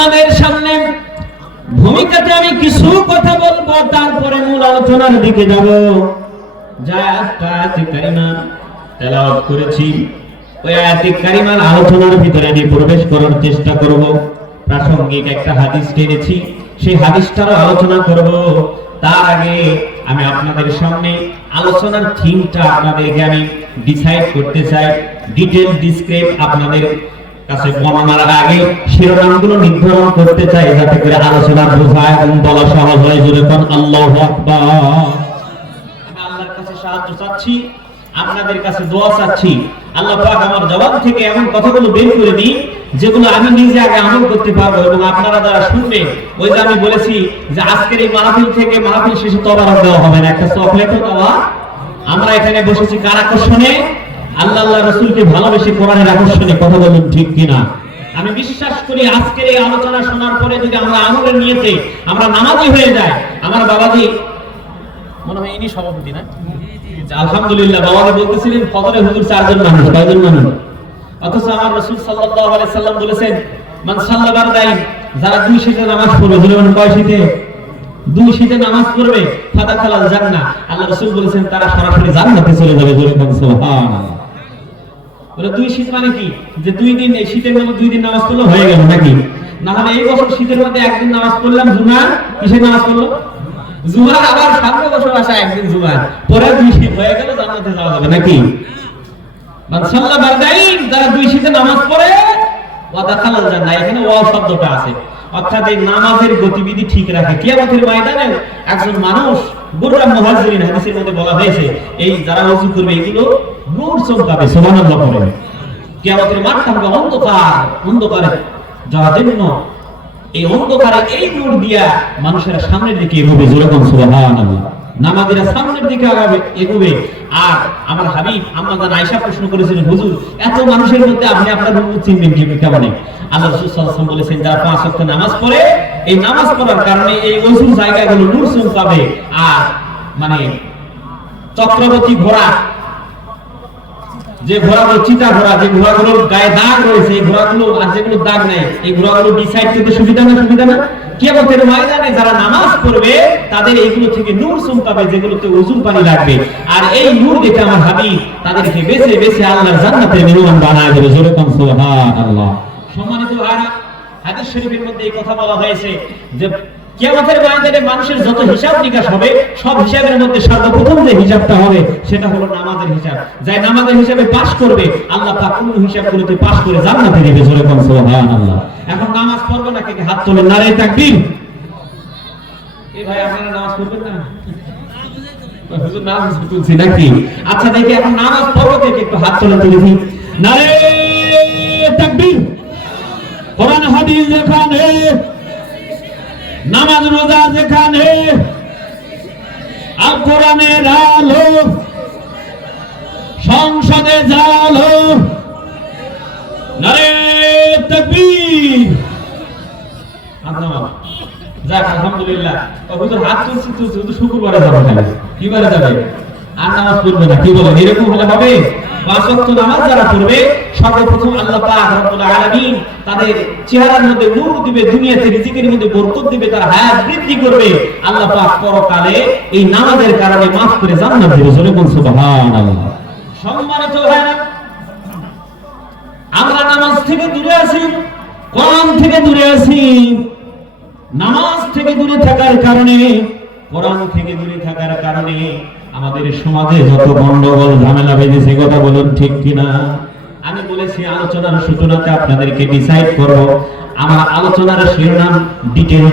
আপনাদের সামনে ভূমিকাতে আমি কিছু কথা বলবো, তারপরে মূল আলোচনার দিকে যাব। যা আয়াতে কারিমা তেলাওয়াত করেছি, ওই আয়াতে কারিমার আলোচনার ভিতরে আমি প্রবেশ করার চেষ্টা করব। প্রাসঙ্গিক একটা হাদিস টেনেছি, সেই হাদিসটারও আলোচনা করব। তার আগে আমি আপনাদের সামনে আলোচনার থিমটা আপনাদেরকে আমি ডিসাইড করতে চাই। ডিটেইল ডিসক্রাইব আপনাদের কাছে বর্ণনার আগে শিরোনামগুলো নির্ধারণ করতে চাই, যাতে করে আলোচনা বোঝা এবং বলা সহজ হয়। জোরে কোন আল্লাহু আকবার। আমি আল্লাহর কাছে সাহায্য চাচ্ছি, আপনাদের কাছে দোয়া চাচ্ছি। আল্লাহ পাক আমার জবান থেকে এমন কথাগুলো বের করে দিন যেগুলো আমি নিজে আগে আমল করতে পারবো, এবং আপনারা যারা শুনবেন, ওই যে আমি বলেছি যে আজকের এই মাহফিল থেকে মাহফিল শেষে তবারক দেওয়া হবে না, একটা চকলেটও দেওয়া। আমরা এখানে বসেছি কার আকর্ষণে? আল্লাহ আল্লাহ রাসূলকে ভালোবেসে কোরআনের আকর্ষণে। কথা বলুন ঠিক কিনা? আমি বিশ্বাস করি আজকের এই আলোচনা শোনার পরে যদি আমরা আমলের নিয়েতে আমরা নামাজি হয়ে যাই। আমার বাবাজি মনে হয় ইনি সভাপতি না? আলহামদুলিল্লাহ, বাবাজি বলতেছিলেন ফজরে হুজুর 4 জন মানুষ, 5 জন মানুষ। অথচ আমার রাসূল সাল্লাল্লাহু আলাইহি সাল্লাম বলেছেন মান সাল্লা বারদাইন, যারা 2 শীতে নামাজ পড়বে, বলেন কয় শীতে? 2 শীতে নামাজ পড়বে, ফাদাখালাল জান্নাহ। আল্লাহ রাসূল বলেছেন তারা সরাসরি জান্নাতে চলে যাবে। জোরে বলেন সুবহানাল্লাহ। বলে 2 শীত মানে কি? যে 2 দিন, এই শীতের মধ্যে 2 দিন নামাজ পড়লো হয়ে গেল নাকি? না হলে এই বছর শীতের মধ্যে একদিন নামাজ পড়লাম জুমার, কিসের নামাজ পড়লো? জুমার। আবার সামনে বছর আসা একদিন জুমার, পরে 2 শীত হয়ে গেল, জান্নাতে যাওয়া যাবে নাকি? মান সাল্লা বারদাইন, যারা 2 শীতে নামাজ পড়ে, ওয়া দাখালাল জান্নাহ। এখানে ওয়া শব্দটা আছে, অর্থাৎ এই নামাজের গতিবিধি ঠিক রাখে। কিয়ামতের ময়দানে একজন মানুষ, বুররা মুহাজ্জিরিন হাদিসের মধ্যে বলা হয়েছে, এই যারা ওযু করবে এগুলো নূর চমকাবে। সুবহানাল্লাহ পড়ে। কিয়ামতের মাঠটা হবে অন্ধকার, অন্ধকারে যাওয়ার জন্য এই অন্ধকারে এই নূর দিয়া মানুষেরা সামনের দিকে এগোবে। যেরকম সুবহানাল্লাহ, নামাজীরা সামনের দিকে এগোবে। আর আমার হাবিব আম্মা জান আয়েশা প্রশ্ন করেছিলেন, হুজুর এত মানুষের মধ্যে আপনি আপনার রূপ চিনবেন কেমনে? আল্লাহ রাসূল সাল্লাল্লাহু আলাইহি ওয়াসাল্লাম বলেছেন যারা 5 ওয়াক্ত নামাজ পড়ে, এই নামাজ পড়ার কারণে এই ওযুর জায়গাগুলো নূর চমকাবে। আর মানে চক্রবর্তী ঘোড়া, যে ঘোড়াগুলো চিতা ঘোড়া, যে ঘোড়াগুলোর গায়ে দাগ রয়েছে, এই ঘোড়াগুলো আর যেগুলো দাগ নাই, এই ঘোড়াগুলো ডিসাইড করতে সুবিধা না? সুবিধা না? কিয়ামতের ময়দানে যারা নামাজ পড়বে তাদের এইগুলো থেকে নূর চমকাবে, যেগুলোতে ওযুর পানি লাগবে। আর এই নূর দেখে আমার হাবিব তাদেরকে বেছে বেছে আল্লাহর জান্নাতের মেহমান বানায় দেবে। জোরে কোন সুবহানাল্লাহ। সম্মানিত ভাইরা, হাদিস শরীফের মধ্যে এই কথা বলা হয়েছে যে কিয়ামতের ময়দানে মানুষের যত হিসাব নিকাশ হবে, সব হিসাবের মধ্যে সর্বপ্রথম যে হিসাবটা হবে সেটা হলো নামাজের হিসাব। যাই নামাজের হিসাবে পাস করবে, আল্লাহ পাক কোন হিসাবগুলোতে পাস করে জান্নাতে দিবে। জোরে কোন সুবহানাল্লাহ। এখন নামাজ পড়বো না, কে হাত তোলেন, নারে তাকবীর। এই ভাই আপনারা নামাজ পড়বেন না? হুজুর নামাজ তুলছি নাকি? আচ্ছা দেখি এখন নামাজ পড়বো কে? একটু হাত তোলেন তো দেখি। নারে তাকবীর। কোরআন হাদিস যেখানে, নামাজ রোজা যেখানে, আল কোরআনের আলো, সংসদে জালো, নারে তাকবীর। যাক আলহামদুলিল্লাহ। হুজুর হাত তুলছি তুলছি, শুক্রবারে যাবে, তাহলে কি বারে যাবে? আর নামাজ পড়বে না, কি বলেন? এরকম হলে হবে? 5 ওয়াক্ত নামাজ যারা পড়বে, সর্বপ্রথম আল্লাহ পাক রব্বুল আলামিন তাদের চেহারার মধ্যে নূর দিবে, দুনিয়াতে রিজিকের মধ্যে বরকত দিবে, তার হায়াত বৃদ্ধি করবে। আল্লাহ পাক পরকালে এই নামাজের কারণে মাফ করে জান্নাত দিবে। জোরে বলুন সুবহানাল্লাহ। সম্মানিত ভাইরা, আমরা নামাজ থেকে দূরে আছি, কোরআন থেকে দূরে আছি। নামাজ থেকে দূরে থাকার কারণে, কোরআন থেকে দূরে থাকার কারণে আমাদের সমাজে যত গন্ডগোল ঝামেলা বেজেছে, কথা বলুন ঠিক কিনা? আমি বলেছি আলোচনার সূচনাতে আপনাদেরকে ডিসাইড করব। আমার আলোচনার শিরোনাম ডিটেইল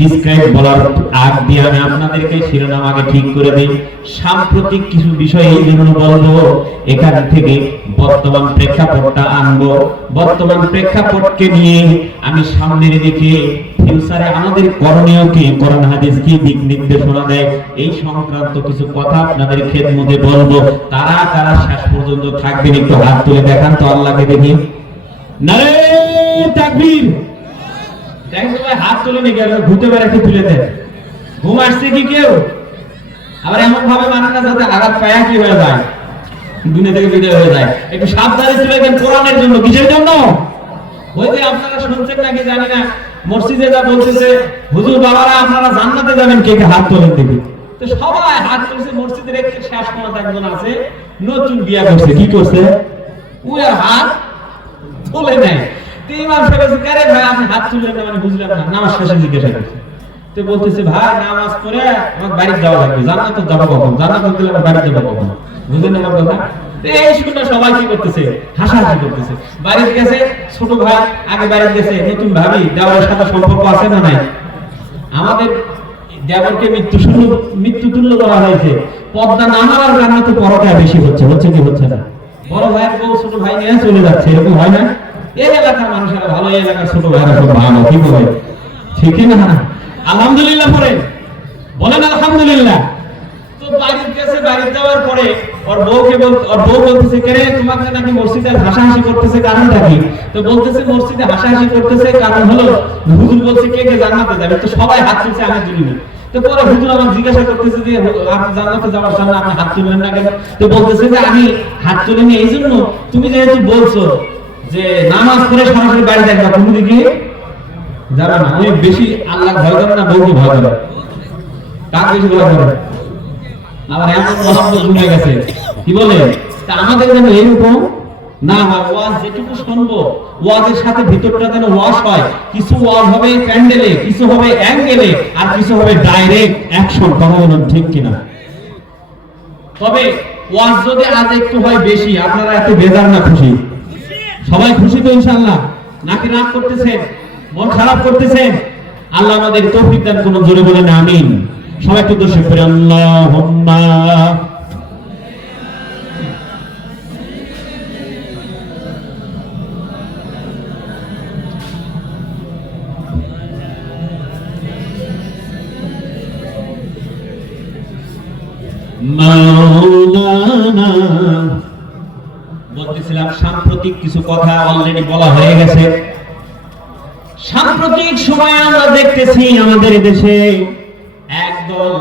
ডিসক্রাইব বলার আগ দিয়ে আমি আপনাদেরকে শিরোনাম আগে ঠিক করে দিই। সাম্প্রতিক কিছু বিষয় এই জন্য বলবো, এখান থেকে বর্তমান প্রেক্ষাপটটা আনবো। বর্তমান প্রেক্ষাপটকে নিয়ে আমি সামনের দিকে ফিউচারে আমাদের করণীয় কি, কোরআন হাদিস কি দিক নির্দেশনা দেয়, এই সংক্রান্ত কিছু কথা আপনাদের খেদমতে বলবো। তারা কারা শেষ পর্যন্ত থাকবেন একটু হাত তুলে দেখান তো, আল্লাহকে দেখি। নারে তাকবীর। দেখেন তো ভাই, হাত তুলে নিয়ে গেল, ঘুরতে বেড়াতে তুলে দেন। ঘুম আসছে কি কেউ? আবার এমন ভাবে মানে না যাতে আঘাত পায়া কি হয়ে যায়, দুনিয়া থেকে বিদায় হয়ে যায়। একটু সাবধানে তুলে দেন কোরআনের জন্য। কিসের জন্য? ওই যে আপনারা শুনছেন নাকি জানি না, মসজিদে যা বলতেছে, হুজুর বাবারা আপনারা জান্নাতে যাবেন, কে কে হাত তোলেন দেখি। তো সবাই হাত তুলছে। মসজিদের একটু শেষ কোণাতে একজন আছে, নতুন বিয়ে করছে, কি করছে, ওই হাত তোলে নাই। ইমাম সাহেব বলছে, আরে ভাই আপনি হাত তুললেন না, মানে বুঝলাম না। নামাজ শেষে জিজ্ঞাসা করছে, তো বলতেছে ভাই নামাজ পড়ে আমার বাড়ি যাওয়া লাগবে, জান্নাতে যাবো কখন, জান্নাতে গেলে আমার বাড়ি যাবো কখন, বুঝলেন আমার কথা। এই শুনে সবাই কি করতেছে, হাসাহাসি করতেছে। বাড়িতে গেছে ছোট ভাই, আগে বাড়িতে গেছে নতুন ভাবি, দেওয়ারের সাথে সম্পর্ক আছে না নাই? আমাদের দেবরকে মৃত্যু তুল্য করা হয়েছে, পর্দা না মারার কারণে তো পরকায় বেশি হচ্ছে, হচ্ছে কি হচ্ছে না? বড় ভাইয়ের বউ ছোট ভাই নিয়ে চলে যাচ্ছে, এরকম হয় না? এই এলাকার মানুষেরা ভালো, এই এলাকার ছোট ভাইরা সব ভালো, কি বলে ঠিক না? আলহামদুলিল্লাহ পড়েন, বলেন আলহামদুলিল্লাহ। তো বাড়িতে গেছে, বাড়ি যাওয়ার পরে ওর বউ বলতেছে, কে রে তোমাকে নাকি মসজিদে হাসাহাসি করতেছে, কারণটা কি? তো বলতেছে মসজিদে হাসাহাসি করতেছে কারণ হলো হুজুর বলছে কে কে জান্নাতে যাবে, তো সবাই হাত তুলছে, আমি তুলিনি। তো পরে হুজুর আমার জিজ্ঞাসা করতেছে যে আপনি জান্নাতে যাওয়ার জন্য আপনি হাত তুললেন না কেন? তো বলতেছে যে আমি হাত তুলিনি এই জন্য, তুমি যেহেতু বলছো যে নামাজ পড়ে সরাসরি বাড়ি যাবে, তুমি দিকে যাবে না। আমি বেশি আল্লাহ ভয় করে না, বউকে ভয় করে? কার বেশি ভয় করে? আবার এমন মহাব্বত জমে গেছে, কি বলে? তা আমাদের যেন এরকম না হয়, ওয়াজ যেটুকু শুনবো ওয়াজের সাথে ভিতরটা যেন ওয়াজ হয়। কিছু ওয়াজ হবে প্যান্ডেলে, কিছু হবে অ্যাঙ্গেলে, আর কিছু হবে ডাইরেক্ট অ্যাকশন। কথা বলুন ঠিক কিনা? তবে ওয়াজ যদি আজ একটু হয় বেশি, আপনারা এত বেজার না খুশি? সবাই খুশি তো ইনশাআল্লাহ? নাকি রাগ করতেছেন, মন খারাপ করতেছেন? আল্লাহ আমাদের তৌফিক দান করুন, জোরে বলেন আমিন। সবাই একটু দোষে করে আল্লাহুম্মা মাওলানা। বলতেছিলাম সাম্প্রতিক কিছু কথা অলরেডি বলা হয়ে গেছে। সাম্প্রতিক সময়ে আমরা দেখতেছি আমাদের দেশে একদল,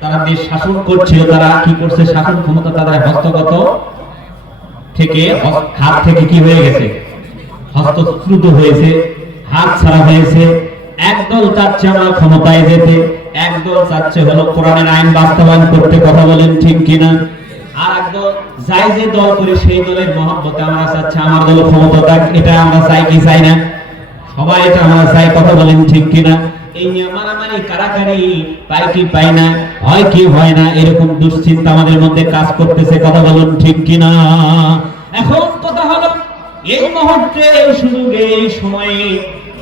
তারা দেশ শাসন করছিল, তারা কি করছে, শাসন ক্ষমতা তাদের হস্তগত থেকে, হাত থেকে কি হয়ে গেছে, হস্তচ্যুত হয়েছে, হাত ছাড়া হয়েছে। একদল চাচ্ছে আমরা ক্ষমতায় যেতে, একদল চাচ্ছে হলো কোরআনের আইন বাস্তবায়ন করতে। কথা বলেন ঠিক কিনা? আর একদল যাই যে দল করে সেই দলের মহব্বতে আমরা চাচ্ছি আমার দল ক্ষমতা থাক। এটা আমরা চাই কি চাই না? সবাই এটা আমরা চাই। কথা বলেন ঠিক কিনা? এই নিয়ে মারামারি কারাকারি, পাই কি পাই না, হয় কি হয় না, এরকম দুশ্চিন্তা আমাদের মধ্যে কাজ করতেছে। কথা বলুন ঠিক কিনা? এখন কথা হলো এই মুহূর্তে, এই সুযোগে, এই সময়ে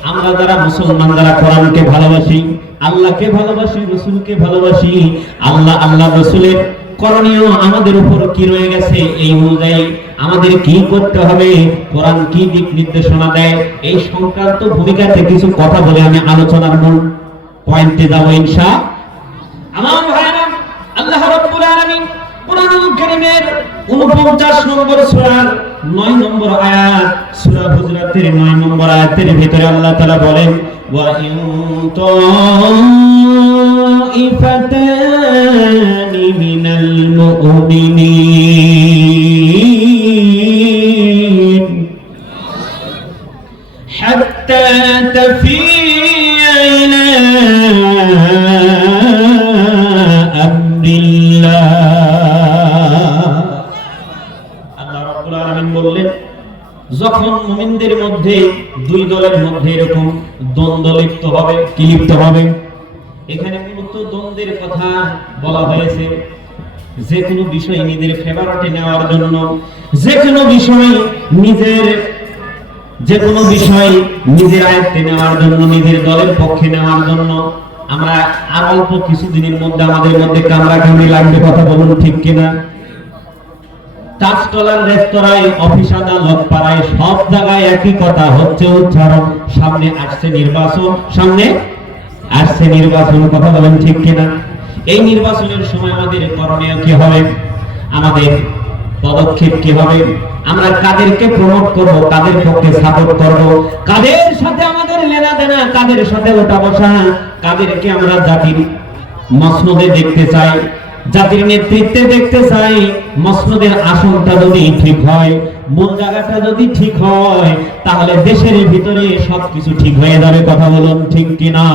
আমরা যারা মুসলমান, যারা কোরআনকে ভালোবাসি, আল্লাহকে ভালোবাসি, রাসূলকে ভালোবাসি, আল্লাহ আল্লাহ রাসূলের করণীয় আমাদের উপর কি রয়ে গেছে, এই অনুযায়ী আমাদের কি করতে হবে, কোরআন কি দিক নির্দেশনা দেয়, এই সংক্রান্ত ভূমিকাতে কিছু কথা বলে আমি আলোচনার মূল পয়েন্টে যাব ইনশাআল্লাহ। আমার ভাইরা, আল্লাহ রাব্বুল আলামিন কোরআনুল কারীমের 49 নম্বর সূরার 9 নম্বর আয়াত, সূরা হুজুরাতের 9 নম্বর আয়াতের ভিতরে আল্লাহ তাআলা বলেন, ওয়া ইন তাইফাতানি মিনাল মুমিনিন হাত্তা তাফিয়া ইলা আমরিল্লাহ। আল্লাহ রাব্বুল আলামিন বললেন, যখন মুমিনদের মধ্যে দুই দলের মধ্যে এরকম দ্বন্দ্ব লিপ্ত হবে, কি লিপ্ত হবে? এখানে মূলত দ্বন্দ্বের কথা বলা হয়েছে। যে কোনো বিষয় নিজের ফেভারিটে নেওয়ার জন্য, যে কোনো বিষয় নিজের আয়ত্তে নেওয়ার জন্য, নিজের দলের পক্ষে নেওয়ার জন্য আমরা আর অল্প কিছুদিনের মধ্যে আমাদের মধ্যে কামড়াকামড়ি লাগবে। কথা বলুন ঠিক কিনা? চাষতলার রেস্তোরাঁয়, অফিস আদালত, পাড়ায়, সব জায়গায় একই কথা হচ্ছে, উচ্চারণ, সামনে আসছে নির্বাচন, সামনে আসছে নির্বাচন। কথা বলেন ঠিক কিনা? এই নির্বাচনের সময় আমাদের করণীয় কি হবে, আমাদের পদক্ষেপ কি হবে, আমরা কাদেরকে প্রমোট করব, কাদের পক্ষে সাপোর্ট করব, কাদের সাথে আমাদের লেনা দেনা, কাদের সাথে ওঠা বসা, কাদেরকে আমরা জাতির মসনদে দেখতে চাই, জাতির নেতৃত্বে দেখতে চাই। মসনদের আসনটা যদি ঠিক হয়, মূল জায়গাটা যদি ঠিক হয় তাহলে দেশের ভিতরে সবকিছু ঠিক হয়ে যাবে। কথা বলুন ঠিক কিনা?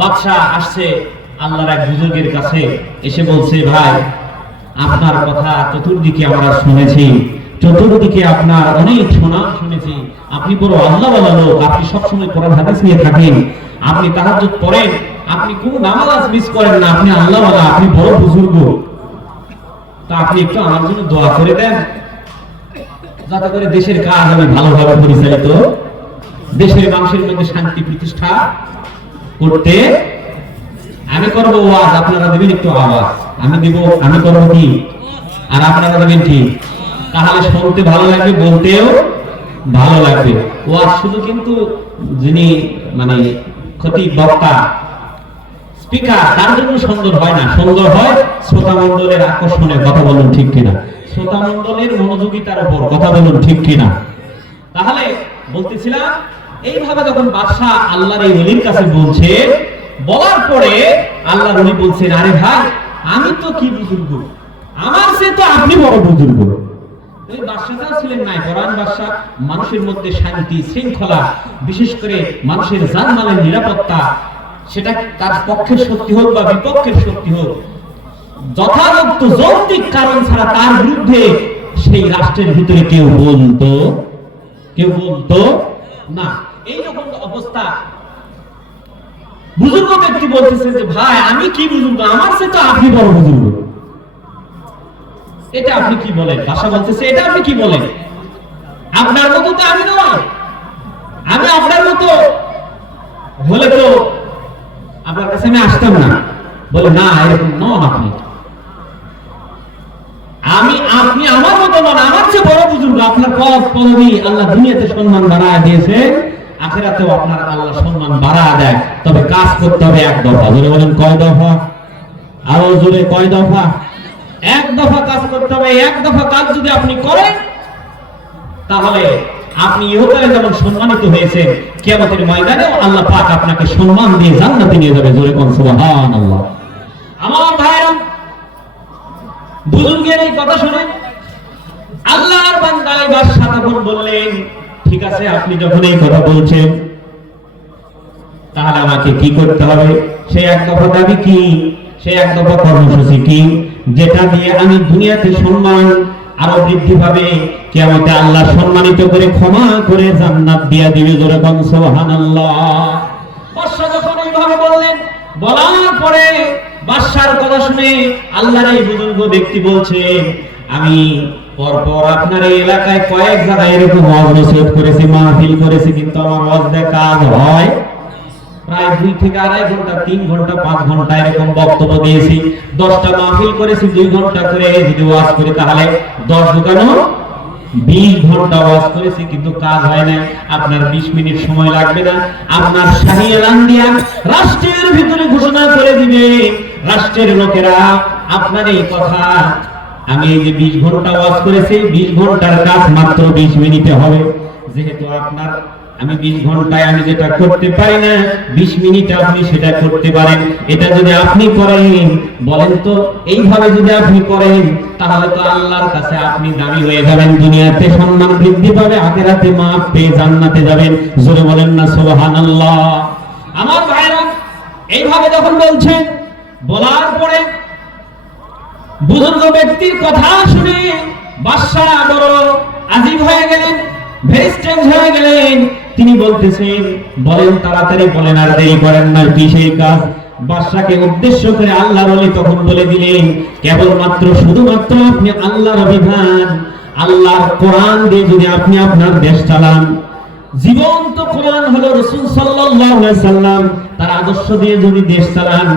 বাদশা আসছে আল্লাহর এক বুজুর্গের কাছে, এসে বলছে, ভাই আপনার কথা চতুর্দিকে আমরা শুনেছি, চতুর্দিকে আপনার অনেক সুনাম শুনেছি, আপনি বড় আল্লাহওয়ালা লোক, আপনি সবসময় কোরআন হাদিস নিয়ে থাকেন, আপনি তাহাজ্জুদ পড়েন, আপনি কোন নামাজ মিস করেন না, আপনি আল্লাহওয়ালা, আপনি বড় বুজুর্গ, তা আপনি একটু আমার জন্য দোয়া করে দেন, যাতে করে দেশের কাজ আমি ভালোভাবে পরিচালিত, দেশের মানুষের মধ্যে শান্তি প্রতিষ্ঠা করতে আমি করবো ওয়াজ, আপনারা দেবেন একটু আওয়াজ, আমি দেব, আমি করবো কি আর আপনারা দেবেন কি, তাহলে শুনতে ভালো লাগবে, বলতেও ভালো লাগবে। ওয়াজ শুধু কিন্তু যিনি মানে খতিব বক্তা স্পিকার তার জন্য সুন্দর হয় না, সুন্দর হয় শ্রোতা মণ্ডলের আকর্ষণে। কথা বলুন ঠিক কিনা? শ্রোতা মণ্ডলের মনোযোগিতার উপর। কথা বলুন ঠিক কিনা? তাহলে বলতেছিলাম, এইভাবে যখন বাদশা আল্লাহর এই ওলির কাছে বলছে, বলার পরে আল্লাহর ওলি বলছেন, আরে ভাই আমি তো কি বুজুর্গ, আমার চেয়ে তো আপনি বড় বুজুর্গ। ওই বাদশাটা ছিলেন নাই কোরআন বাদশা, মানুষের মধ্যে শান্তি শৃঙ্খলা, বিশেষ করে মানুষের জানমালের নিরাপত্তা, সেটা তার পক্ষের শক্তি হোক বা বিপক্ষের শক্তি হোক, যথাযথ যৌক্তিক কারণ ছাড়া তার বিরুদ্ধে সেই রাষ্ট্রের ভিতরে কেউ বলতো না। এইরকম অবস্থা বুজুর্গ ব্যক্তি বলতেছে যে ভাই আমি কি বুজুর্গ, আমার চেয়ে তো আপনি বড় বুজুর্গ, এটা আপনি কি বলেন? ভাষা বলতেছে, এটা আপনি কি বলেন? আপনার মতো তো আমি নয়, আমি আপনার মতো হলে তো আপনার কাছে আমি আসতাম না। বলে না, এরকম নন আপনি, আপনি আমার মতো নন, আমার চেয়ে বড় বুজুর্গ, আপনার পদ পদবি আল্লাহ দুনিয়াতে সম্মান বাড়ায় দিয়েছে, আখিরাতেও আপনার আল্লাহ সম্মান বাড়ায় দেয়, তবে কাজ করতে হবে এক দফা। জোরে বলেন কয় দফা? আরো জোরে কয় দফা? এক দফা কাজ করতে হবে। এক দফা কাজ যদি আপনি করেন তাহলে আপনি ইহকালে যেমন সম্মানিত হয়েছেন, কিয়ামতের ময়দানেও আল্লাহ পাক আপনাকে সম্মান দিয়ে জান্নাতে নিয়ে যাবে। জোরে কোন সুবহানাল্লাহ। আমার ভাইরা, বুজুর্গের এই কথা শুনে আল্লাহর বান্দা এবার সাতাবন বললেন, ঠিক আছে আপনি যখন এই কথা বলছেন তাহলে আমাকে কি করতে হবে? সেই এক দফা দাবি কি, সেই এক দফা কর্মসূচি কি, যেটা দিয়ে আমি দুনিয়াতে সম্মান আরো বৃদ্ধি পাবে, কিয়ামতে আল্লাহ সম্মানিত করে ক্ষমা করে জান্নাত দিয়া দিবে। জোরে বলেন সুবহানাল্লাহ। বাদশা যখন এইভাবে বললেন, বলার পরে বাদশার কথা শুনে আল্লাহর এই বুজুর্গ ব্যক্তি বলছে, আমি পরপর আপনার এই এলাকায় কয়েক জায়গায় এরকম ওয়াজ নসিহত করেছি, মাহফিল করেছি, কিন্তু আমার ওয়াজ দিয়ে কাজ হয় প্রায় 2 থেকে 2.5 ঘন্টা, 3 ঘন্টা, 5 ঘন্টা এরকম বক্তব্য দিয়েছি, 10টা মাহফিল করেছি 2 ঘন্টা করে যদি ওয়াজ করি তাহলে 10 দোকানো 20 ঘন্টা ওয়াজ করেছি, কিন্তু কাজ হয় না। আপনার 20 মিনিট সময় লাগবে না, আপনার শাহী এলান দিয়া রাষ্ট্রের ভিতরে ঘোষণা করে দিবে, রাষ্ট্রের লোকেরা আপনার এই কথা, আমি এই যে 20 ঘন্টা ওয়াজ করেছি, 20 ঘন্টার কাজ মাত্র 20 মিনিটে হবে। যেহেতু আপনার আমি 20 ঘন্টায় আমি যেটা করতে পারি না, 20 মিনিটে আপনি সেটা করতে পারেন। এটা যদি আপনি করেন, বলেন তো এইভাবে যদি আপনি করেন তাহলে তো আল্লাহর কাছে আপনি দামি হয়ে যাবেন, দুনিয়াতে সম্মান বৃদ্ধি পাবে, আখিরাতে মাফ পেয়ে জান্নাতে যাবেন। জোরে বলেন না সুবহানাল্লাহ। আমার ভাইরা এইভাবে যখন বলছেন, বলার পরে বুজুর্গ ব্যক্তির কথা শুনে বাদশা বড় আজিব হয়ে গেলেন, ভেরি স্ট্রেঞ্জ হয়ে গেলেন। তিনি বলতেছেন, বলেন তাড়াতাড়ি বলেন, আর দেরি করেন না, কি সেই কাজ? বাদশাকে উদ্দেশ্য করে আল্লাহর ওলি তখন বলে দিলেন, কেবলমাত্র শুধুমাত্র আপনি আল্লাহর বিধান, আল্লাহর কোরআন দিয়ে যদি আপনি আপনার দেশ চালান, জীবন্ত কোরআন হলো রাসূল সাল্লাল্লাহু আলাইহি সাল্লাম, তার আদর্শ দিয়ে যদি দেশ চালান,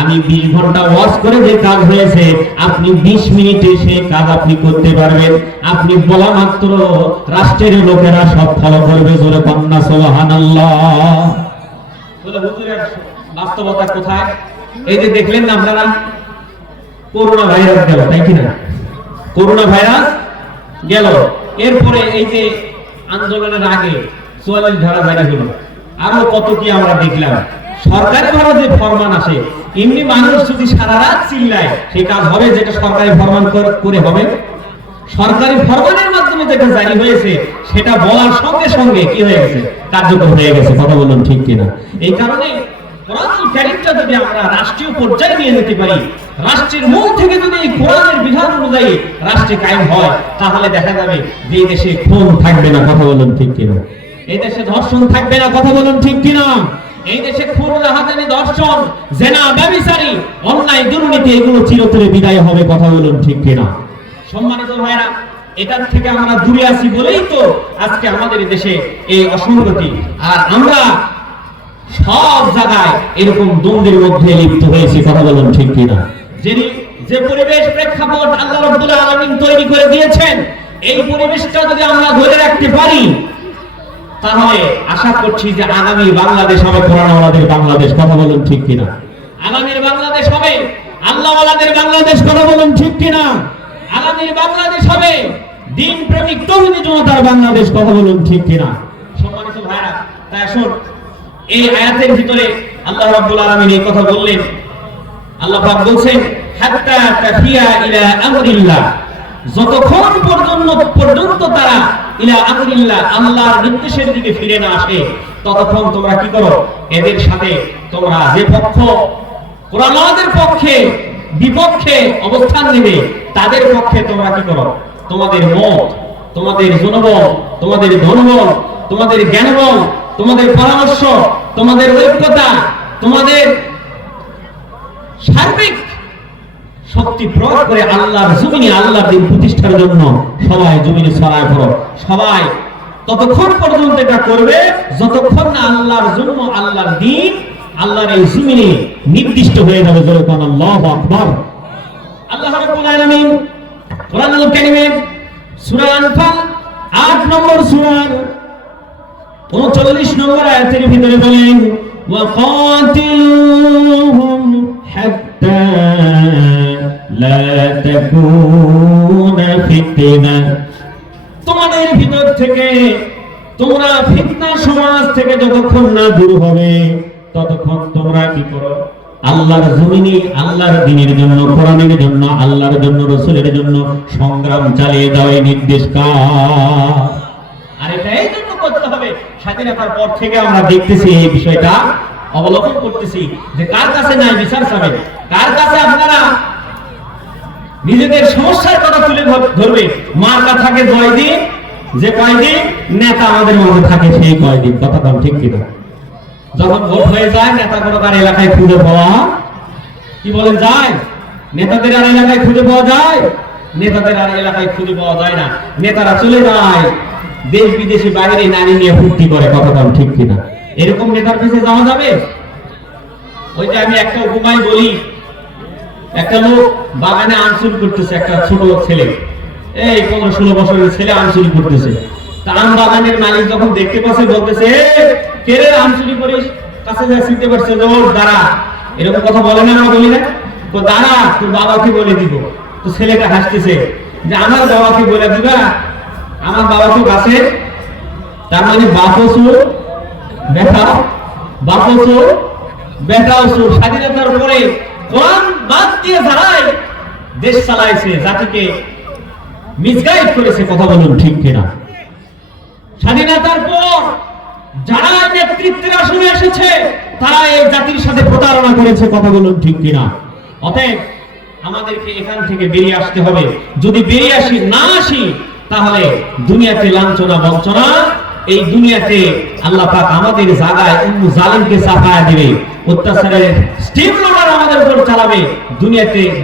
আমি 20 ঘন্টা ওয়াজ করে যে কাজ হয়েছে আপনি 20 মিনিটে সেই কাজ আপনি করতে পারবেন। আপনি বলা মাত্র রাষ্ট্রের লোকেরা সব ফলো করবে। জোরে কন্যা সুবহানাল্লাহ। বলে হুজুরের বাস্তবতা কোথায়? এই যে দেখলেন না আপনারা, করোনা ভাইরাস গেল, তাই কি না? করোনা ভাইরাস গেল, এরপরে এই যে আন্দোলনের আগে 44 ধারা জারি হলো, আরো কত কি আমরা দেখলাম। সরকারি ভাবে যে ফরমান আসে, এমনি মানুষ যদি সারা রাত চিল্লায় সেই কাজ হবে? যেটা সরকারি ফরমান করে হবে? সরকারি ফরমানের মাধ্যমে যেটা জারি হয়েছে সেটা বলার সঙ্গে সঙ্গে কি হয়ে গেছে, কার্যকর হয়ে গেছে। কথা বলুন ঠিক কিনা? এই কারণে কোরআনুল কারীমটা যদি আমরা রাষ্ট্রীয় পর্যায়ে নিয়ে যেতে পারি, রাষ্ট্রের মূল থেকে যদি এই কোরআনের বিধান অনুযায়ী রাষ্ট্রে কায়েম হয়, তাহলে দেখা যাবে যে এই দেশে খুন থাকবে না। কথা বলুন ঠিক কিনা? এই দেশে ধর্ষণ থাকবে না। কথা বলুন ঠিক কিনা? এই দেশে খুন, রাহাজানি, ধর্ষণ, জেনা, ব্যভিচারী, অন্যায়, দুর্নীতি এগুলো চিরতরে বিদায় হবে। কথা বলুন ঠিক কিনা? সম্মানিত ভাইরা, এটার থেকে আমরা দূরে আছি বলেই তো আজকে আমাদের দেশে এই অসঙ্গতি, আর আমরা সব জায়গায় এরকম দ্বন্দ্বের মধ্যে লিপ্ত হয়েছি। কথা বলুন ঠিক কিনা? যে পরিবেশ প্রেক্ষাপট আল্লাহ রাব্বুল আলামিন তৈরি করে দিয়েছেন, এই পরিবেশটা যদি আমরা ধরে রাখতে পারি, তাহলে আশা করছি যে আগামী বাংলাদেশ হবে কোরআনওয়ালাদের বাংলাদেশ। কথা বলুন ঠিক কিনা? আগামীর বাংলাদেশ হবে আল্লাহওয়ালাদের বাংলাদেশ। কথা বলুন ঠিক কিনা? আগামীর বাংলাদেশ হবে দিন প্রেমিক তৌহিদি জনতার বাংলাদেশ। কথা বলুন ঠিক কিনা? সম্মানিত ভাইরা, তাই আসুন এই আয়াতের ভিতরে আল্লাহ রাব্বুল আলামিন এই কথা বললেন। আল্লাহ পাক বলছেন হাত্তা তাফিয়া ইলা আমরিল্লাহ, যতক্ষণ পর্যন্ত তারা ইলা আমরিল্লাহ, আল্লাহর নির্দেশের দিকে ফিরে না আসে, ততক্ষণ তোমরা কি করো? এদের সাথে তোমরা যে পক্ষ কোরআনের পক্ষে বিপক্ষে অবস্থান নেবে, তাদের পক্ষে তোমরা কি করো? তোমাদের মত, তোমাদের জনবল, তোমাদের ধনবল, তোমাদের জ্ঞানবল, তোমাদের পরামর্শ, তোমাদের ঐক্যতা, তোমাদের সার্বিক শক্তি প্রয়োগ করে আল্লাহর জমিনে আল্লাহর দিন প্রতিষ্ঠার জন্য সবাই জমিনে ছড়ায় পড়ো। সবাই ততক্ষণ পর্যন্ত এটা করবে যতক্ষণ না আল্লাহর জন্য আল্লাহর দিন আল্লাহর এই জমিনে নির্দিষ্ট হয়ে যাবে। যখন আল্লাহু আকবার। আল্লাহ রাব্বুল আলামিন কোরআনুল কারীমে সূরা আনফাল 8 নম্বর সূরার 39 নম্বর আয়াতের ভিতরে বলেন ওয়াকাতিলুহুম হাত্তা লা তাকুনা ফিতনা, তোমাদের ভিতর থেকে তোমরা ফিতনা সমাজ থেকে যতক্ষণ না দূর হবে ততক্ষণ তোমরা কি করো? আল্লাহর জমিনে আল্লাহর দ্বীনের জন্য, কোরআনের জন্য, আল্লাহর জন্য, রাসূলের জন্য সংগ্রাম চালিয়ে যাওয়ার নির্দেশ কার? আর এটা এই জন্য করতে হবে, স্বাধীনতার পর থেকে আমরা দেখতেছি এই বিষয়টা অবলোকন করতেছি যে কার কাছে নাই বিচার চাবেন, কার কাছে আপনারা নিজেদের সমস্যার কথা তুলে ধরবে। মার্কা থাকে 9 দিন, যে কয়দিন নেতা আমাদের মধ্যে থাকে সেই কয়দিন। কথা কম ঠিক কিনা? যখন ভোট হয়ে যায় নেতা কোনো তার এলাকায় খুঁজে পাওয়া, কি বলেন যায়? নেতাদের আর এলাকায় খুঁজে পাওয়া যায়? নেতাদের আর এলাকায় খুঁজে পাওয়া যায় না। নেতারা চলে যায় দেশ বিদেশে, বাইরে নারী নিয়ে ফুর্তি করে। কথা কম ঠিক কিনা? এরকম নেতার কাছে যাওয়া যাবে? ওই যে আমি একটা উপমায় বলি, একটা লোক বাগানে আম চুরি করতেছে, একটা ছোট ছেলে, এই 15-16 বছরের ছেলে আম চুরি করতেছে। তা আম বাগানের মালিক যখন দেখতে পাচ্ছে বলতেছে কে রে আম চুরি করিস? কাছে যা চিনতে পারছে যে ওর দাঁড়া। এরকম কথা বলে না, বলি না? তো দাঁড়া, তোর বাবাকে বলে দিব। তো ছেলেটা হাসতেছে যে আমার বাবাকে বলে দিবা? আমার বাবা তো গাছে, তার মানে বাপও চোর, বেটাও চোর, বেটাও চোর। স্বাধীনতার পরে কোরআন বাদ দিয়ে যারাই দেশ চালাইছে, জাতিকে মিসগাইড করেছে। কথা বলুন ঠিক কিনা? স্বাধীনতার পর যারা নেতৃত্বের আসনে এসেছে তারা এই জাতির সাথে প্রতারণা করেছে। কথা বলুন ঠিক কিনা? অতএব আমাদেরকে এখান থেকে বেরিয়ে আসতে হবে। যদি বেরিয়ে না আসি তাহলে দুনিয়াতে লাঞ্ছনা বঞ্চনা, এই দুনিয়াতে আল্লাহ পাক আমাদের জায়গায় অন্য জালিমকে চাপায়া দিবে, অত্যাচারের স্টিম রোলার আমাদের উপর চালাবে।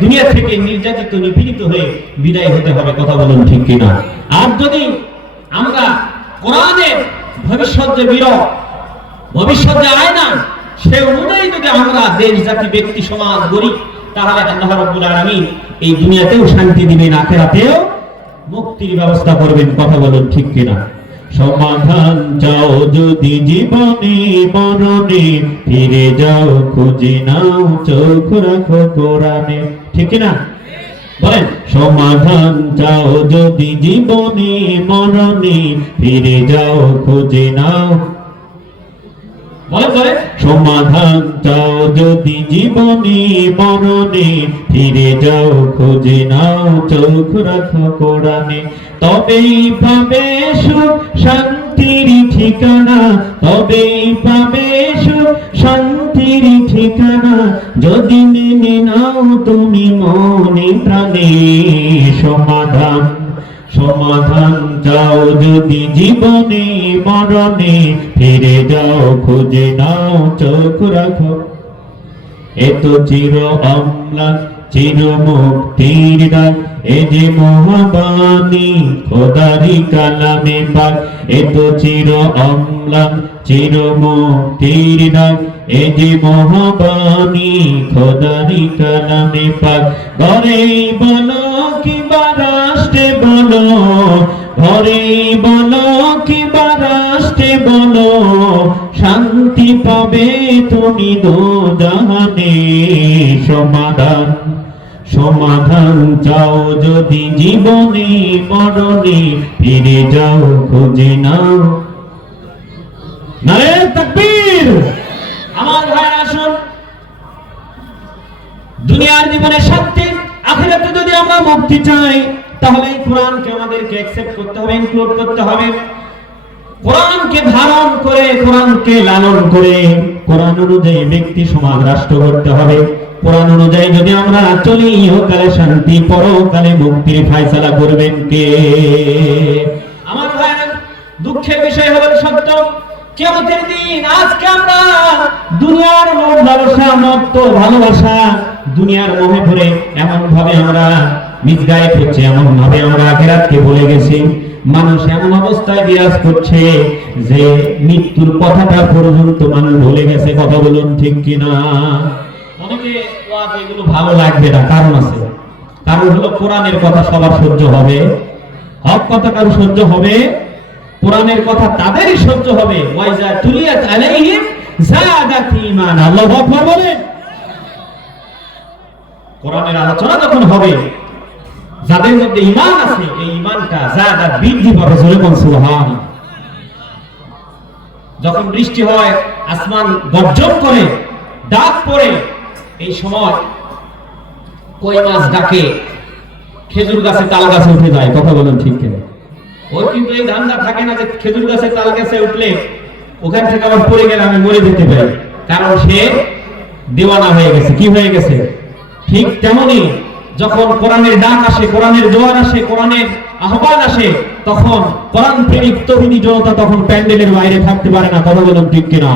দুনিয়া থেকে নির্যাতিত নিপীড়িত হয়ে বিদায় হতে হবে। কথা বলুন ঠিক কিনা? আর যদি আমরা কোরআনের ভবিষ্যৎ যে বিরোধ, ভবিষ্যৎ যে আয়না, সে অনুযায়ী যদি আমরা দেশ জাতি ব্যক্তি সমাজ গড়ি, তাহলে আল্লাহ রাব্বুল আলামিন এই দুনিয়াতেও শান্তি দিবেন, আখিরাতেও মুক্তির ব্যবস্থা করবেন। কথা বলুন ঠিক কিনা? সমাধান চাও যদি জীবনে মরণে, ফিরে যাও খুঁজে নাও চোখ রাখো কোরআনে। ঠিক না? বলেন সমাধান চাও যদি জীবনে মরণে, ফিরে যাও খুঁজে নাও বলে বলে সমাধান চাও যদি জীবনে মরণে, ফিরে যাও খুঁজে নাও চোখ রাখো কোরআনে, তবেই পাবে সুখ শান্তির ঠিকানা, তবেই পাবে সুখ শান্তির ঠিকানা, যদি মেনে নাও তুমি মনে প্রাণে। সমাধান সমাধান চাও যদি জীবনে মরণে, ফিরে যাও খুঁজে নাও চোখ রাখো। এত চির অম্লান চির মুক্তির ডাক, এ যে মহাবাণী খোদারি কালামে পাক। এত চির অম্লান চির মুক্তির ডাক, এ যে মহাবাণী খোদারি কালামে পাক। ঘরে বলো কিংবা রাষ্ট্রে বলো, ঘরে বলো কিংবা রাষ্ট্রে বলো, শান্তি পাবে তুমি দোজাহানে। সমাধান সমাধান চাও যদি জীবনে মরণে, ফিরে যাও খুঁজে নাও। নারে তাকবীর। আমার ভাই আসুন, দুনিয়ার জীবনে শান্তি, আখিরাতে যদি আমরা মুক্তি চাই, তাহলে কোরআনকে আমাদেরকে অ্যাকসেপ্ট করতে হবে, ইনক্লুড করতে হবে। কোরআনকে ধারণ করে, কোরআনকে লালন করে, কোরআন অনুযায়ী ব্যক্তি সমাজ রাষ্ট্র করতে হবে। কোরআন অনুযায়ী যদি আমরা চলি, ইহকালে শান্তি, পরকালে মুক্তির ফয়সালা করবেন কে? আমার ভাইরা, দুঃখের বিষয় হলো সত্য, কিয়ামতের দিন আজকে আমরা দুনিয়ার লোভ লালসা, মত্ত ভালোবাসা, দুনিয়ার মোহে পড়ে এমন ভাবে আমরা মিসগাইড হচ্ছে, এমন ভাবে আমরা আখিরাতকে ভুলে গেছি। মানুষ এমন অবস্থায় বিরাজ করছে যে মৃত্যুর কথাটা পর্যন্ত মানুষ ভুলে গেছে। কথা বলুন ঠিক কিনা? অনেকে ওয়াজ এগুলো ভালো লাগবে না, কারণ আছে। কারণ হলো কোরআনের কথা সবার সহ্য হবে, হক কথা কারো সহ্য হবে, কোরআনের কথা তাদেরই সহ্য হবে। ওয়াইজা তুলিয়াত আলাইহিম যাদাত ঈমান। আল্লাহু আকবার বলেন। কোরআনের আলোচনা যখন হবে, যাদের মধ্যে ঈমান আছে, এই ঈমানটা যাদাত বৃদ্ধি পাবে। যখন সুবহান, যখন বৃষ্টি হয়, আসমান গর্জন করে, ডাক পড়ে, এই সময় কই মাছ ডাকে, খেজুর গাছে তাল গাছে উঠে যায়। কথা বলেন ঠিক কিনা? ওর কিন্তু এই ধান্দা থাকে না যে খেজুর গাছে তাল গাছে উঠলে ওখান থেকে আবার পড়ে গেলে আমি মরে যেতে পারি, কারণ সে দেওয়ানা হয়ে গেছে। কি হয়ে গেছে? ঠিক তেমনি যখন কোরআনের ডাক আসে, কোরআনের জোয়ার আসে, কোরআনের আহ্বান আসে, তখন কোরআন প্রেমিক তরুণী জনতা তখন প্যান্ডেলের বাইরে থাকতে পারে না। কথা বলেন ঠিক কিনা?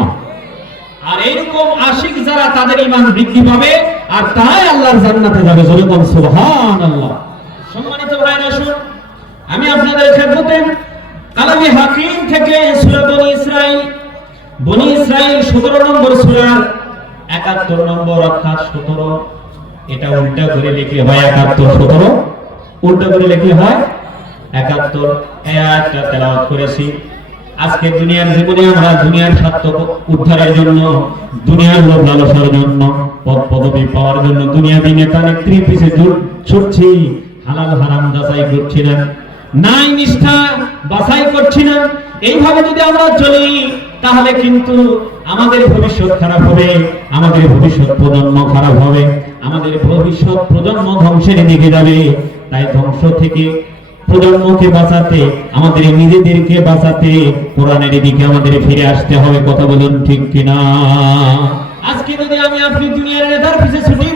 আর এইরকম আশিক যারা, তাদের ঈমান বৃদ্ধি পাবে, আর তারাই আল্লাহর জান্নাতে যাবে। জোরে বলেন সুবহানাল্লাহ। সম্মানিত ভাইরা, শুনুন, আমি আপনাদের খেদমতে কালামে হাকিম থেকে সূরা বনী ইসরাঈল 17 নম্বর সূরার 71 নম্বর অর্থাৎ 17, এটা উল্টা করে লিখলে হয় 71, 17 উল্টা করে লিখলে হয় 71, এই আয়াতটা তেলাওয়াত করেছি। আজকে দুনিয়ার জীবনে আমরা দুনিয়ার স্বার্থ উদ্ধারের জন্য, দুনিয়ার লোভ লালসার জন্য, পদ পদবি পাওয়ার জন্য দুনিয়াবি নেতা নেত্রীর পিছে ছুটছি, হালাল হারাম যাচাই করছি না, নাই নিষ্ঠা বাছাই করছি না। এইভাবে যদি আমরা চলি, তাহলে কিন্তু আমাদের ভবিষ্যৎ খারাপ হবে, আমাদের ভবিষ্যৎ প্রজন্ম খারাপ হবে, আমাদের ভবিষ্যৎ প্রজন্ম ধ্বংসের দিকে যাবে। তাই ধ্বংস থেকে প্রজন্মকে বাঁচাতে, আমাদের নিজেদেরকে বাঁচাতে কোরআনের দিকে আমাদের ফিরে আসতে হবে। কথা বলুন ঠিক কিনা? আজকে যদি আমি আপনি দুনিয়ার নেতার পিছে ছুটি,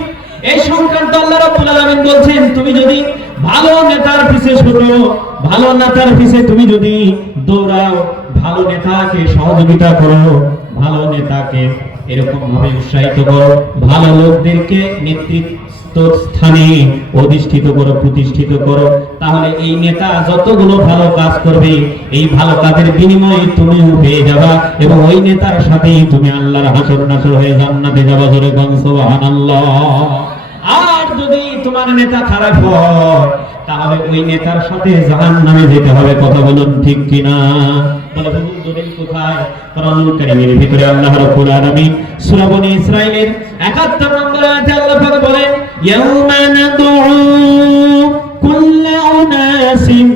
এই সংক্রান্ত আল্লাহ রাব্বুল আলামিন বলছেন, তুমি যদি ভালো নেতার পিছে ছুটো, ভালো নেতার পিছে তুমি যদি দৌড়াও, ভালো নেতাকে সহযোগিতা করো, ভালো নেতাকে এরকম ভাবে উৎসাহিত করো, ভালো লোকদেরকে নেতৃত্ব স্থানে অধিষ্ঠিত করো, প্রতিষ্ঠিত করো, তাহলে এই নেতা যতগুলো ভালো কাজ করবে, এই ভালো কাজের বিনিময়ে তুমিও পেয়ে যাবা, এবং ওই নেতার সাথেই তুমি আল্লাহর হাসর নাসর হয়ে জান্নাতে যাবা। জোরে বলেন সুবহানাল্লাহ। আর যদি তোমার নেতা খারাপ হয়, তাহলে ওই নেতার সাথে জাহান্নামে যেতে হবে। কথা বলুন ঠিক কিনা? বলে হুজুর দলিল কোথায়? কোরআনুল কারীমের ভিতরে আল্লাহ রাব্বুল আলামিন সূরা বনী ইসরাঈলের 71 নম্বর আয়াতে আল্লাহ পাক বলেন, ইয়াউমা নাদউ কুল্লা উনাসিন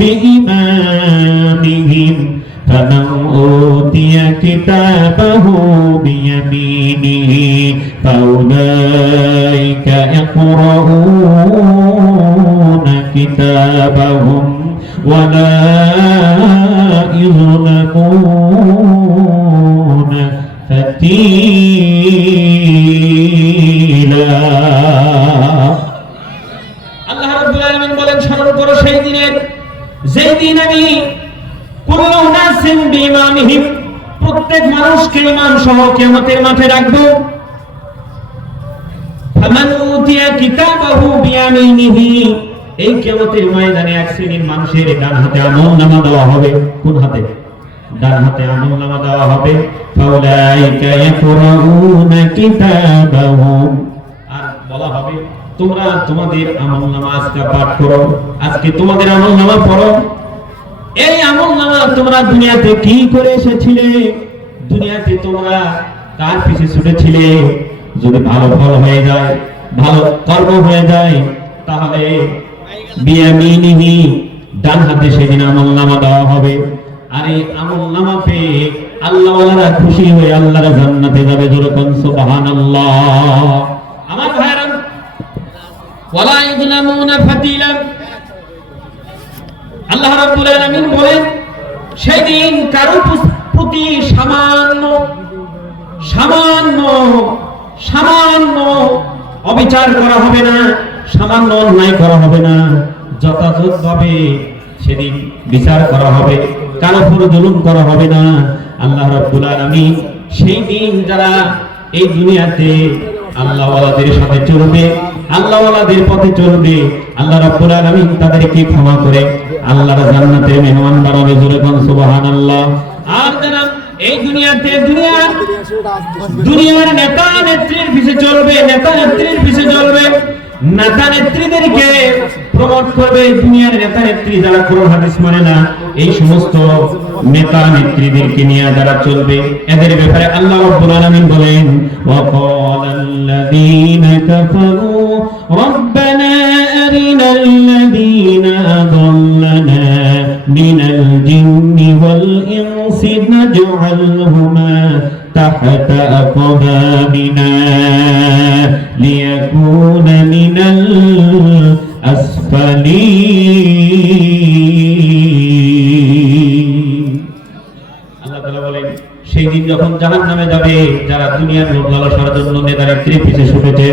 বিইমামিহিম فمن أوتي كتابه بيمينه فأولئك يقرؤون كتابهم ولا يظلمون فتيلا আল্লাহ রাব্বুল আলামিন বলেন স্মরণ করো সেই দিনের যেই দিন আমি কুল্লু নাসিন বিইমামিহিম প্রত্যেক মানুষকে ইমাম সহ কিয়ামতের মাঠে রাখবো ফামান উতিয়া কিতাবাহু বিয়ামিনিহি এই কিয়ামতের ময়দানে এক শ্রেণীর মানুষের ডান হাতে আমলনামা দেওয়া হবে কোন হাতে ডান হাতে আমলনামা দেওয়া হবে ফাউলাইকা ইয়াকরাউনা কিতাবাহুম আর বলা হবে তোমরা তোমাদের আমলনামা আজকে পাঠ করো আজকে তোমাদের আমলনামা পড়ো এই আমলনামা তোমরা দুনিয়াতে কি করে এসেছিলে দুনিয়াতে তোমরা কার পিছে ছুটেছিলে যদি ভালো ফল হয়ে যায় ভালো কর্ম হয়ে যায় তাহলে বিয়ামিনিহি ডান হাতে সেদিন আমলনামা দেওয়া হবে আর এই আমলনামা পেয়ে আল্লাহ ওয়ালারা খুশি হয়ে আল্লাহর জান্নাতে যাবে যেরকম সুবহানাল্লাহ আমার ভাইরা ওয়ালা ইযলামুনা ফাতিলা আল্লাহ রাব্বুল আলামিন বলেন সেদিন কারো প্রতি সামান্য অবিচার করা হবে না সামান্য অন্যায় করা হবে না যথাযথভাবে সেদিন বিচার করা হবে কারো উপর জুলুম করা হবে না আল্লাহ রাব্বুল আলামিন সেই দিন যারা এই দুনিয়াতে আল্লাহ ওয়ালাদের সাথে চলবে আল্লাহ ওয়ালাদের পথে চলবে আল্লাহ রাব্বুল আলামিন তাদেরকে ক্ষমা করে আল্লাহর জান্নাতের মেহমান বানাবে যেরকম সুবহানাল্লাহ আর যারা এই দুনিয়াতে দুনিয়ার নেতা নেত্রীর পিছে চলবে নেতা নেত্রীদেরকে প্রমোট করবে দুনিয়ার নেতা নেত্রী যারা কোরআন হাদিস মানে না এই সমস্ত নেতা নেত্রীদেরকে নিয়ে যারা চলবে এদের ব্যাপারে আল্লাহ রাব্বুল আলামিন বলেন ওয়া ক্বালাল্লাযীনা কাফারু রাব্বানা আরিনাল লাযীনা আযাল্লানা মিনাল জিন্নি ওয়াল ইনসি নাজআলহুমা تحت أقدامنا ليكون من الأسفلين আল্লাহ তাআলা বলেন সেই দিন যখন জাহান্নামে যাবে যারা দুনিয়ার লোভ লালসার জন্য নেতানেত্রীর পিছে ছুটেছে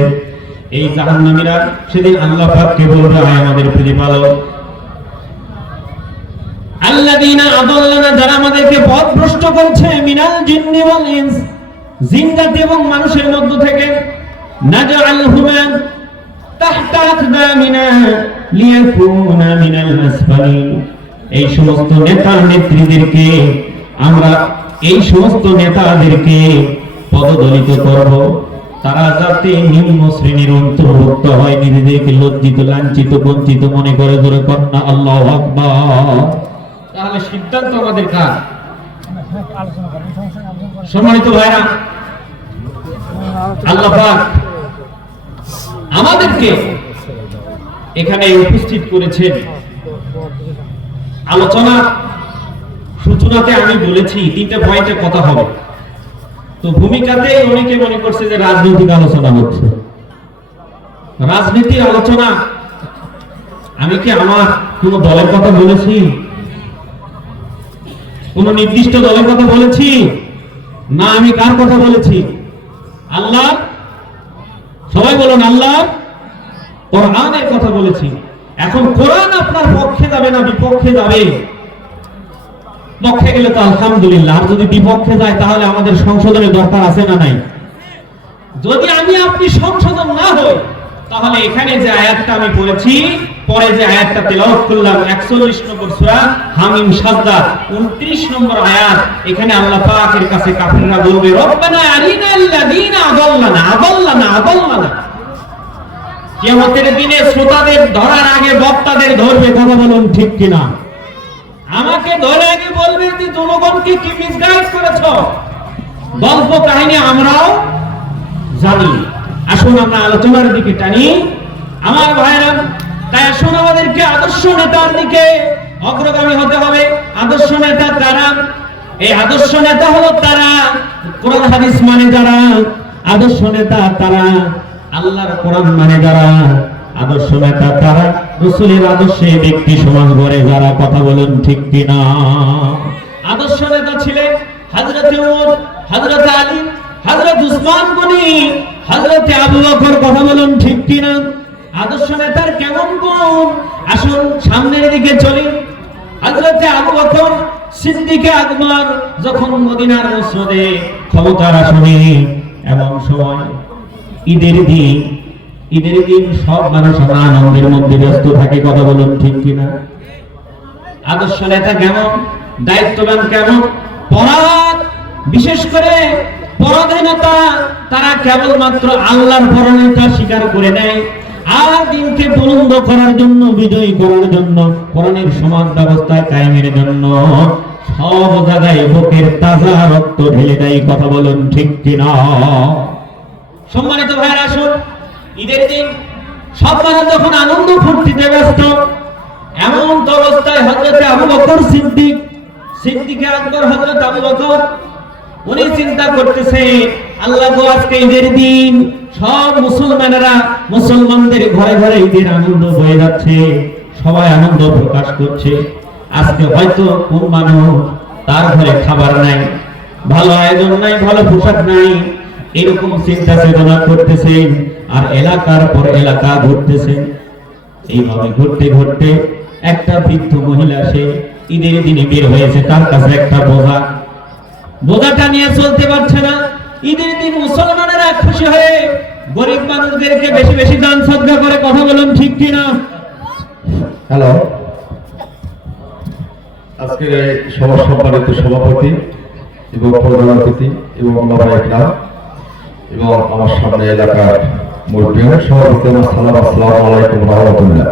এই জাহান্নামীরা সেদিন আল্লাহ পাককে বলবে আয় আমাদের প্রতিপালক আল্লাযীনা আযাল্লানা যারা আমাদেরকে পথভ্রষ্ট করেছে মিনাল জিন্নি ওয়াল ইনস জিন জাতি এবং মানুষের মধ্য থেকে নাজআলহুমা তাহতা আকদামিনা লিয়াকুনা মিনাল আসফালিন এই সমস্ত নেতা নেত্রীদেরকে আমরা এই সমস্ত নেতাদেরকে পদদলিত করব তারা যাতে নিম্ন শ্রেণীর অন্তর্ভুক্ত হয় নিজেদেরকে লজ্জিত লাঞ্ছিত বঞ্চিত মনে করে ধরে কন্যা আল্লাহু আকবার তাহলে সিদ্ধান্ত আমাদের কার সম্মানিত ভাইরা আল্লাহ পাক আমাদেরকে এখানে উপস্থিত করেছেন আলোচনা সূচনাতে আমি বলেছি তিনটা পয়েন্টে কথা হবে তো ভূমিকাতে অনেকে মনে করছে যে রাজনৈতিক আলোচনা হচ্ছে রাজনীতির আলোচনা আমি কি আমার কোন দলের কথা বলেছি কোন নির্দিষ্ট দলের কথা বলেছি না আমি কার কথা বলেছি আল্লাহ সবাই বলুন আল্লাহ কোরআনের কথা বলেছি এখন কোরআন আপনার পক্ষে যাবে না বিপক্ষে যাবে পক্ষে গেলে তো আলহামদুলিল্লাহ আর যদি বিপক্ষে যায় তাহলে আমাদের সংশোধনের দরকার আছে না নাই যদি আমি আপনি সংশোধন না হই তাহলে এখানে যে আয়াতটা আমি পড়েছি পরে যে আয়াতটা তেলাওয়াত করলাম 41 নম্বর সূরা হামিম সাজদা 29 নম্বর আয়াত এখানে আল্লাহ পাকের কাছে কাফিররা বলবে রব্বানা আরিনাল লাযীনা আযাল্লানা কিয়ামতের দিনে শ্রোতাদের ধরার আগে বক্তাদের ধরবে কথা বলুন ঠিক কিনা আমাকে ধরে আগে বলবে যে জনগণকে কি মিসগাইড করেছো গল্প কাহিনী আমরাও জানি আসুন আমরা আলোচনার দিকে টানি আমার ভাইরা তাই আসুন আমাদেরকে আদর্শ নেতার দিকে অগ্রগামী হতে হবে আদর্শ নেতা কারা এই আদর্শ নেতা হলো তারা, কোরআন হাদিস মানে যারা আদর্শ নেতা, তারা আল্লাহর কোরআন মানে যারা আদর্শ নেতা, তারা রাসূলের আদর্শে ব্যক্তি সমাজ গড়ে যারা। কথা বলেন ঠিক কিনা? আদর্শ নেতা ছিলেন হযরত ওমর, হযরত আলী, হযরত উসমান গনি, হযরত আবু বকর। কথা বলেন ঠিক কিনা? আদর্শ নেতার কেমন গুণ? আসুন সামনের দিকে চলি। হযরত আবু বকর সিদ্দিক আকবর যখন মদিনার মসজিদে ক্ষমতার আসনে, এমন সময় ঈদের দিন সব মানুষ আনন্দের মধ্যে ব্যস্ত থাকে। কথা বলুন ঠিক কিনা? আদর্শ নেতা কেমন, দায়িত্ববান কেমন, পরাধ, বিশেষ করে পরাধীনতা, তারা কেবলমাত্র আল্লাহর পরাধীনতা স্বীকার করে নেয় আর দিনকে বুলন্দ করার জন্য, বিজয়ী করার জন্য, কোরআনের সমাজ ব্যবস্থা কায়েমের জন্য সব জায়গায় বুকের তাজা রক্ত ঢেলে দেয়। কথা বলুন ঠিক কিনা? সম্মানিত ভাইরা, আসুন ঈদের দিন সব মানুষ যখন আনন্দ ফুর্তিতে ব্যস্ত, এমন তো অবস্থায় হযরত আবু বকর সিদ্দিক আকবর, হযরত আবু বকর উনি চিন্তা করতেছে, আল্লাহ গো, আজকে ঈদের দিন সব মুসলমানদের ঘরে ঘরে ঈদের আনন্দ হয়ে যাচ্ছে, সবাই আনন্দ প্রকাশ করছে। আজকে হয়তো কোন মানুষ তার ঘরে খাবার নাই, ভালো আয়োজন নাই, ভালো পোশাক নাই, এরকম চিন্তা চেতনা করতেছেন আর এলাকার পর এলাকা ঘুরতেছেন। এইভাবে ঘুরতে ঘুরতে একটা বৃদ্ধ মহিলা, সে ঈদের দিনে বের হয়েছে, তার কাছে একটা বোঝাটা নিয়ে চলতে পারছে না। ঈদের দিন মুসলমানেরা খুশি হয়ে গরিব মানুষদেরকে বেশি বেশি দান সদকা করে। কথা বলুন ঠিক কিনা? হ্যালো, আজকের এই সভা সম্মানিত সভাপতি এবং প্রধান অতিথি এবং এবং আমার সামনে এলাকার মুরব্বী সভাপতি, আসসালামু আলাইকুম ওয়া রাহমাতুল্লাহ।